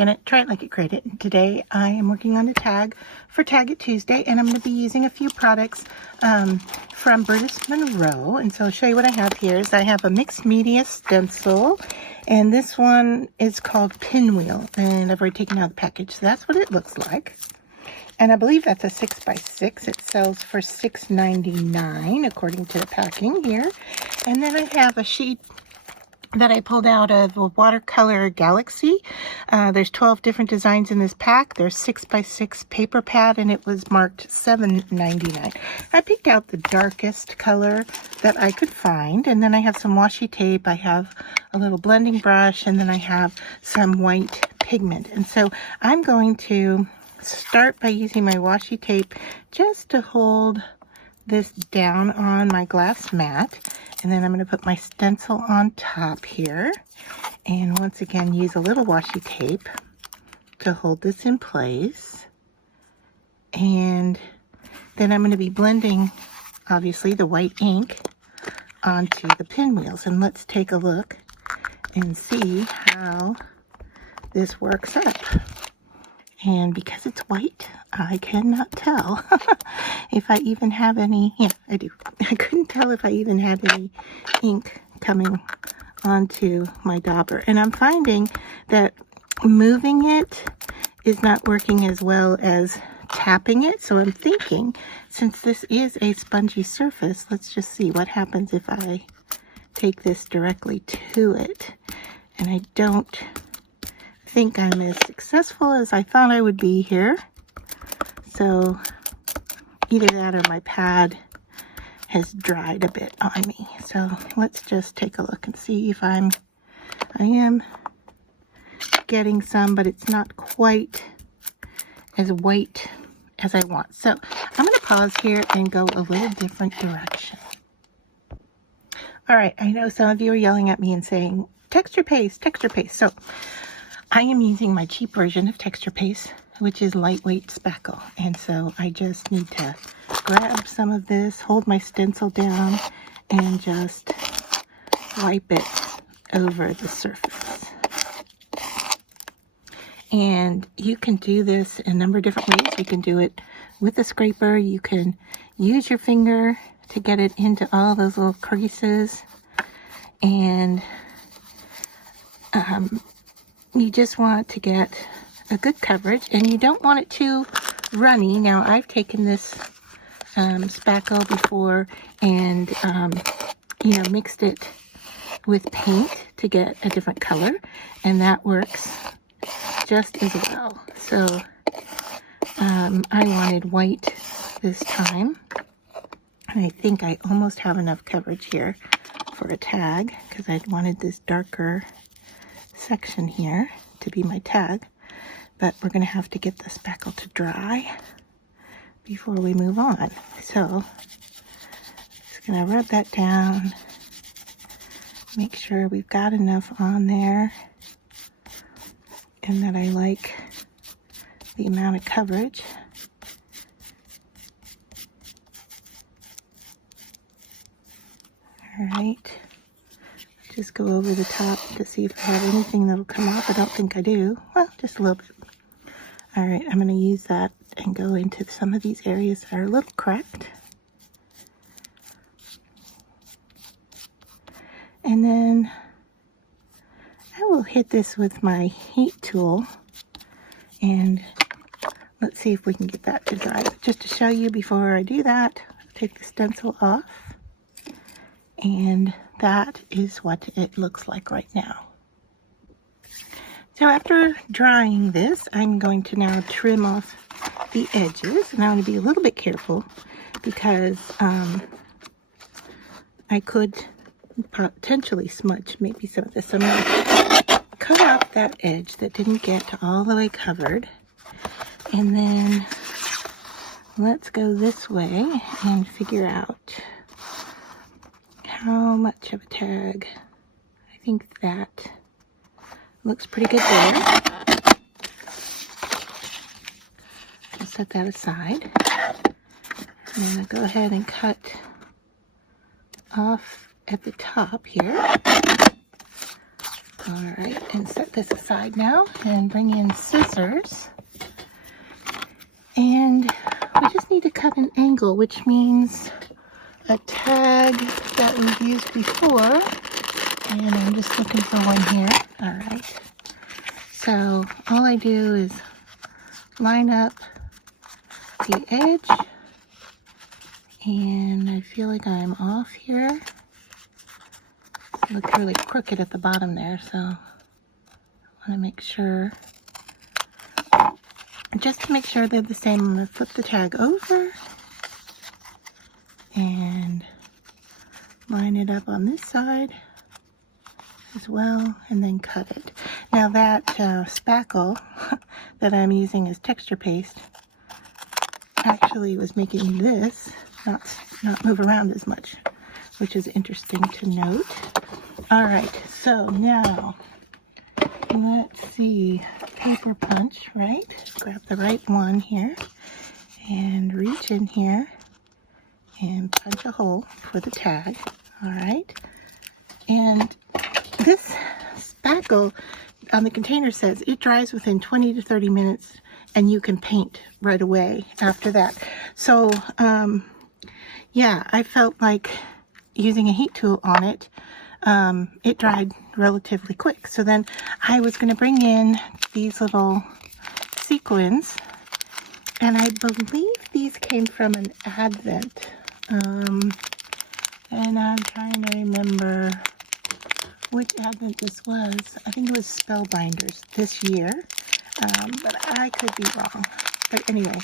Janet, Try It Like It, Create It. And today I am working on a tag for Tag It Tuesday, and I'm going to be using a few products from Brutus, Monroe. And so I'll show you what I have here. Is I have a mixed media stencil, and this one is called Pinwheel, and I've already taken out the package. So that's what it looks like. And I believe that's a 6x6. It sells for $6.99 according to the packing here. And then I have a sheet that I pulled out of a watercolor galaxy. There's 12 different designs in this pack. There's 6x6 paper pad, and it was marked $7.99. I picked out the darkest color that I could find, and then I have some washi tape. I have a little blending brush, and then I have some white pigment. And so I'm going to start by using my washi tape just to hold this down on my glass mat, and then I'm going to put my stencil on top here, and once again use a little washi tape to hold this in place. And then I'm going to be blending obviously the white ink onto the pinwheels, and let's take a look and see how this works up. And because it's white, I cannot tell if I even have any. Yeah, I do. I couldn't tell if I even had any ink coming onto my dauber. And I'm finding that moving it is not working as well as tapping it. So I'm thinking, since this is a spongy surface, let's just see what happens if I take this directly to it. And I don't think I'm as successful as I thought I would be here. So either that or my pad has dried a bit on me. So let's just take a look and see if I am getting some, but it's not quite as white as I want. So I'm going to pause here and go a little different direction. All right, I know some of you are yelling at me and saying, texture paste, texture paste. So I am using my cheap version of texture paste, which is lightweight spackle. And so I just need to grab some of this, hold my stencil down, and just wipe it over the surface. And you can do this in a number of different ways. You can do it with a scraper. You can use your finger to get it into all those little creases. And you just want to get a good coverage, and you don't want it too runny. Now, I've taken this spackle before and mixed it with paint to get a different color, and that works just as well. So I wanted white this time, and I think I almost have enough coverage here for a tag, because I wanted this darker section here to be my tag. But we're going to have to get the spackle to dry before we move on. So just going to rub that down, make sure we've got enough on there and that I like the amount of coverage. All right. Just go over the top to see if I have anything that'll come off. I don't think I do. Well, just a little bit. All right, I'm going to use that and go into some of these areas that are a little cracked. And then I will hit this with my heat tool, and let's see if we can get that to dry. Just to show you before I do that, I'll take the stencil off, and that is what it looks like right now. So after drying this, I'm going to now trim off the edges, and I want to be a little bit careful because I could potentially smudge maybe some of this. So I'm going to cut off that edge that didn't get all the way covered, and then let's go this way and figure out how much of a tag. I think that looks pretty good there. I'll set that aside. And then I'll go ahead and cut off at the top here. All right, and set this aside now and bring in scissors. And we just need to cut an angle, which means a tag that we've used before. And I'm just looking for one here. All right. So all I do is line up the edge. And I feel like I'm off here. It looks really crooked at the bottom there, so I want to make sure. Just to make sure they're the same, I'm going to flip the tag over and line it up on this side as well, and then cut it. Now that spackle that I'm using as texture paste actually was making this not move around as much, which is interesting to note. All right, so now let's see, paper punch, right? Grab the right one here and reach in here and punch a hole for the tag. All right, and this spackle on the container says it dries within 20 to 30 minutes and you can paint right away after that. So yeah, I felt like using a heat tool on it, it dried relatively quick. So then I was going to bring in these little sequins, and I believe these came from an Advent. And I'm trying to remember which Advent this was. I think it was Spellbinders this year, but I could be wrong. But anyway,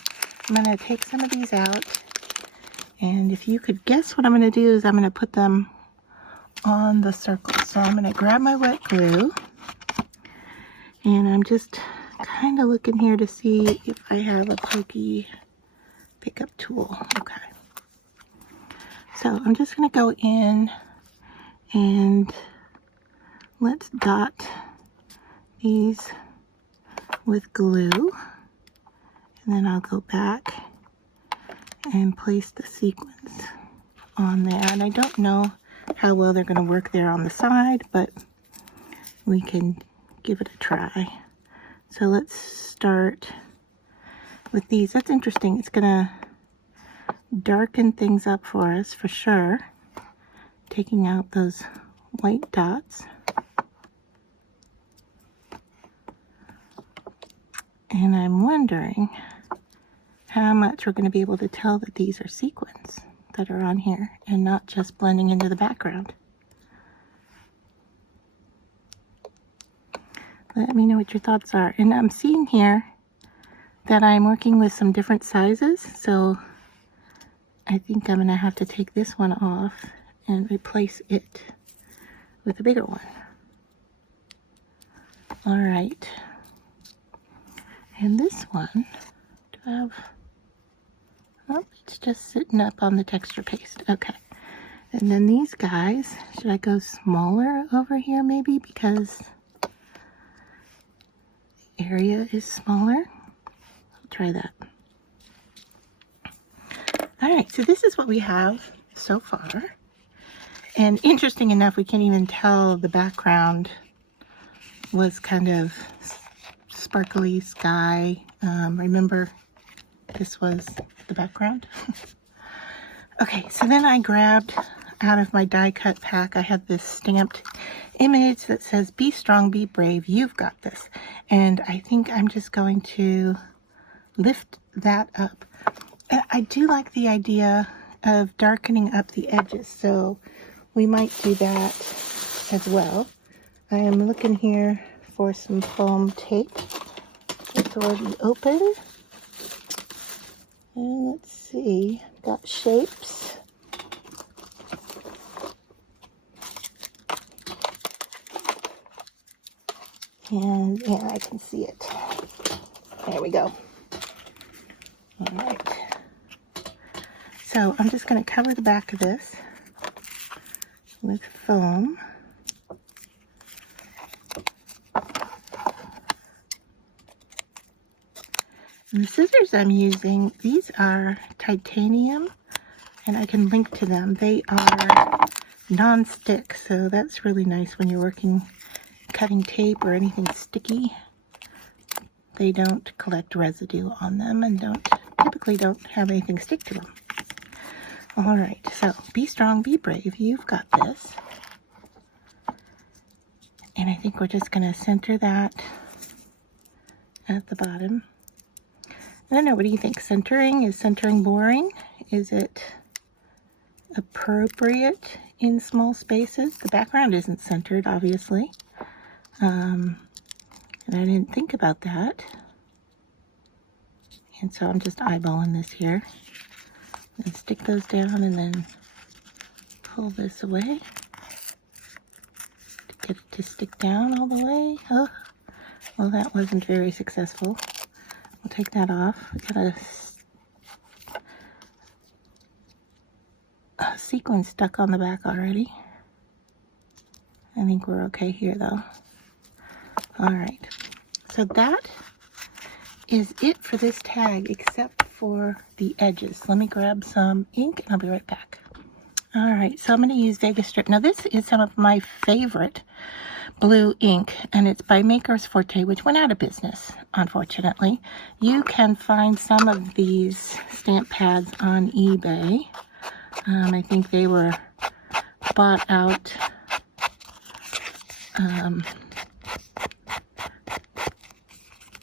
I'm going to take some of these out, and if you could guess what I'm going to do is I'm going to put them on the circle. So I'm going to grab my wet glue, and I'm just kind of looking here to see if I have a pokey pickup tool. Okay. So I'm just going to go in and let's dot these with glue, and then I'll go back and place the sequins on there. And I don't know how well they're going to work there on the side, but we can give it a try. So let's start with these. That's interesting. It's going to darken things up for us for sure, taking out those white dots. And I'm wondering how much we're going to be able to tell that these are sequins that are on here and not just blending into the background. Let me know what your thoughts are. And I'm seeing here that I'm working with some different sizes, so I think I'm going to have to take this one off and replace it with a bigger one. All right. And this one, do I have, oh, it's just sitting up on the texture paste. Okay. And then these guys, should I go smaller over here maybe because the area is smaller? I'll try that. All right, so this is what we have so far. And interesting enough, we can't even tell the background was kind of sparkly sky. Remember, this was the background. Okay, so then I grabbed out of my die cut pack, I have this stamped image that says, "Be strong, be brave, you've got this." And I think I'm just going to lift that up. I do like the idea of darkening up the edges, so we might do that as well. I am looking here for some foam tape. It's already open. And let's see, got shapes. And yeah, I can see it. There we go. All right. So I'm just going to cover the back of this with foam. And the scissors I'm using, these are titanium, and I can link to them. They are non-stick, so that's really nice when you're working cutting tape or anything sticky, they don't collect residue on them and typically don't have anything stick to them. All right, so be strong, be brave. You've got this. And I think we're just going to center that at the bottom. I don't know, what do you think? Is centering boring? Is it appropriate in small spaces? The background isn't centered, obviously. And I didn't think about that. And so I'm just eyeballing this here. And stick those down and then pull this away. To get it to stick down all the way. Oh, well, that wasn't very successful. We'll take that off. We got a sequin stuck on the back already. I think we're okay here though. All right, so that is it for this tag except for the edges. Let me grab some ink and I'll be right back. All right, so I'm going to use Vegas Strip. Now this is some of my favorite blue ink, and it's by Makers Forte, which went out of business, unfortunately. You can find some of these stamp pads on eBay. I think they were bought out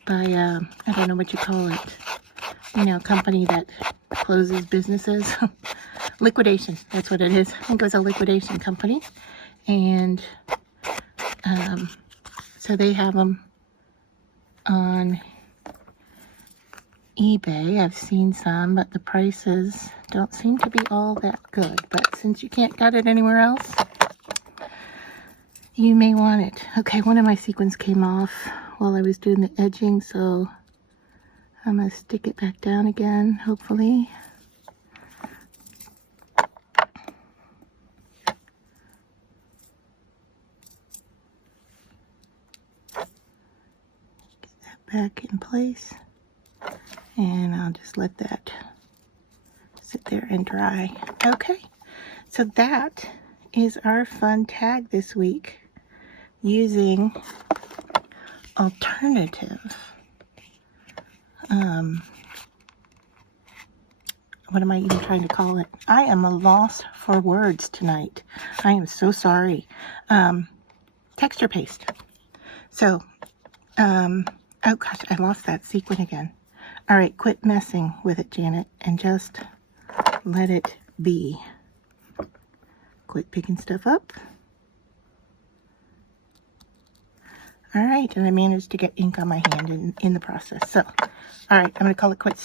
by, I don't know what you call it, you know, a company that closes businesses. Liquidation, that's what it is. I think it was a liquidation company. And so they have them on eBay. I've seen some, but the prices don't seem to be all that good. But since you can't get it anywhere else, you may want it. Okay, one of my sequins came off while I was doing the edging, so I'm going to stick it back down again, hopefully. Get that back in place, and I'll just let that sit there and dry. Okay, so that is our fun tag this week using alternative what am I even trying to call it? I am a loss for words tonight. I am so sorry. Texture paste. So oh gosh, I lost that sequin again. All right, quit messing with it, Janet, and just let it be. Quit picking stuff up. All right, and I managed to get ink on my hand in the process. So, all right, I'm going to call it quits.